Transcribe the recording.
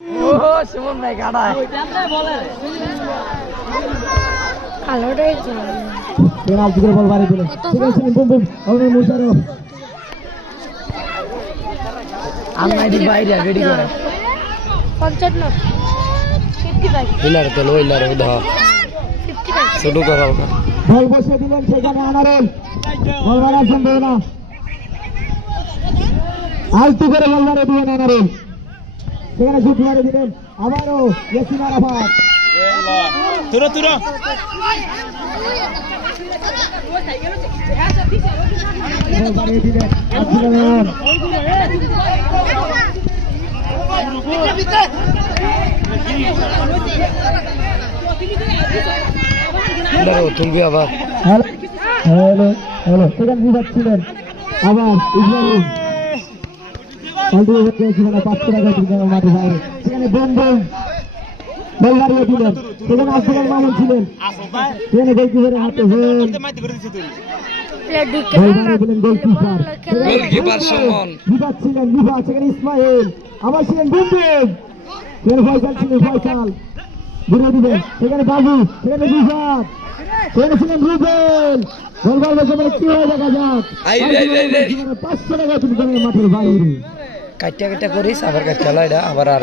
ও সুমন ভাই কাটায় কালোটাই পেনাল্টি করে বল বাড়ি দিলেন। ঠিক আছে বুম বুম অমর মুশারফ আলমারি বাইরে রেডি করে 55 55 ইলার তো লইলার উদা 55 শুরু করা হোক বল বসে দিলেন সেখানে আনারুল বল মারার সম্ভাবনা আলতু করে বল মারে দিলেন আনারুল সেখানে শুট মারে দিলেন আবারও ইয়াসিন আরাফাত তুরো তুরো বল বাড়িয়ে দিলেন আসলেন তুলবি আবার হ্যালো হ্যালো হ্যালো সেখানে বিভাগ ছিলেন আবার ইসমাইল পাল্টি সেখানে 500 টাকা দিলেন মাঠে বাইরে সেখানে বম বম বল বাড়িয়ে দিলেন সেখানে আসফাক মামুন ছিলেন সেখানে গোলকিপারের হাতে হেল বল বাড়িয়ে দিলেন গোলকিপার গোলকিপার সুমন বিভাগ ছিলেন বিভাগ সেখানে ইসমাইল আবার ছিলেন বম বম সেখানে ফয়সাল ছিলেন ফয়সাল ঘুরে দিলেন সেখানে বাবু সেখানে বিভাগ সেখানে ছিলেন রুবেল বল বল বসে বলে কি হয়ে দেখা যাক 500 টাকা তুমি মাঠের বাইরে কাটা কাটা করিস আবার কাটা লয়ডা আবার আর